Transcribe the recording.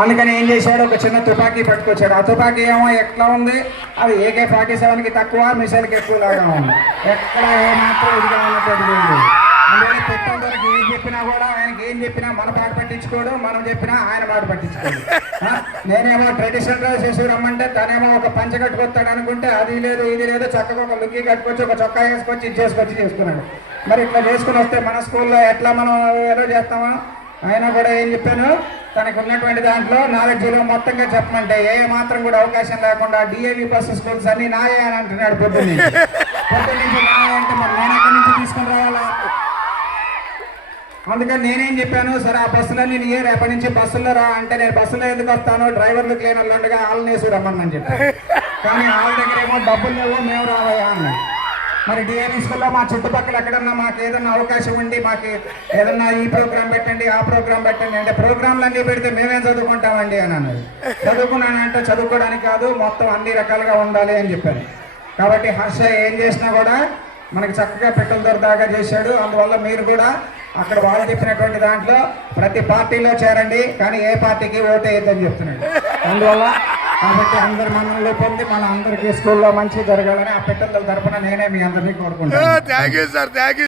అందుకని ఏం చేశాడు, ఒక చిన్న తుపాకీ పట్టుకొచ్చాడు. ఆ తుపాకీ ఏమో ఎట్లా ఉంది, అది AK-47కి తక్కువ, మిసైల్కి ఎక్కువ లాగా ఉంది. ఎక్కడ ఏమాత్రం ఇదిగా ఉన్నటువంటి అందువల్ల పెట్టల దొరికి ఏం చెప్పినా కూడా ఆయనకి ఏం చెప్పినా మన పాట పట్టించుకోడు, మనం చెప్పినా ఆయన పాట పట్టించుకోడు. నేనేమో ట్రెడిషనల్ డ్రెస్ వేసి రమ్మంటే తనేమో ఒక పంచ కట్టుకొస్తాడు అనుకుంటే అది లేదు ఇది లేదు, చక్కగా ఒక లుంగి కట్టుకొచ్చి ఒక చొక్కా వేసుకొచ్చి ఇది చేసుకొచ్చి చేసుకున్నాడు. మరి ఇట్లా చేసుకుని వస్తే మన స్కూల్లో ఎట్లా మనం ఏదో చేస్తామో, ఆయన కూడా ఏం చెప్పాను, తనకు ఉన్నటువంటి దాంట్లో నాలెడ్జ్లో మొత్తంగా చెప్పమంటే ఏ మాత్రం కూడా అవకాశం లేకుండా DAV బస్ స్కూల్స్ అన్ని నాయే అని అంటున్నాడు. పొద్దున్నీ నాయ అంటే మరి నేను ఎక్కడి నుంచి తీసుకుని రావాలా? అందుకని నేనేం చెప్పాను, సరే ఆ బస్సులన్నీ నీయే, రేపటి నుంచి బస్సుల్లో రా అంటే నేను బస్సులో ఎందుకు వస్తాను, డ్రైవర్లు క్లీనర్లు ఉండగా వాళ్ళని వేసి రమ్మని చెప్పాను. కానీ వాళ్ళ దగ్గర ఏమో డబ్బులు లేవు, మేము రావయ్యా అన్నాడు. మరి DAV స్కూల్లో మా చుట్టుపక్కల ఎక్కడన్నా మాకు ఏదన్నా అవకాశం ఉండి మాకు ఏదన్నా ఈ ప్రోగ్రాం పెట్టండి ఆ ప్రోగ్రాం పెట్టండి అంటే, ప్రోగ్రాంలు అన్నీ పెడితే మేమేం చదువుకుంటామండి అని అన్నది. చదువుకున్నానంటే చదువుకోవడానికి కాదు, మొత్తం అన్ని రకాలుగా ఉండాలి అని చెప్పాను. కాబట్టి హర్ష ఏం చేసినా కూడా మనకి చక్కగా పెట్టెల దొరదాగా చేశాడు. అందువల్ల మీరు కూడా అక్కడ వాళ్ళు చెప్పినటువంటి దాంట్లో ప్రతి పార్టీలో చేరండి, కానీ ఏ పార్టీకి ఓటు వేయద్దని చెప్తున్నాడు. అందువల్ల కాబట్టి అందరి మనలో పొంది మన అందరికీ స్కూల్లో మంచి జరగాలని ఆ పెట్టెల తరపున నేనే మీ అందరినీ కోరుకుంటాను.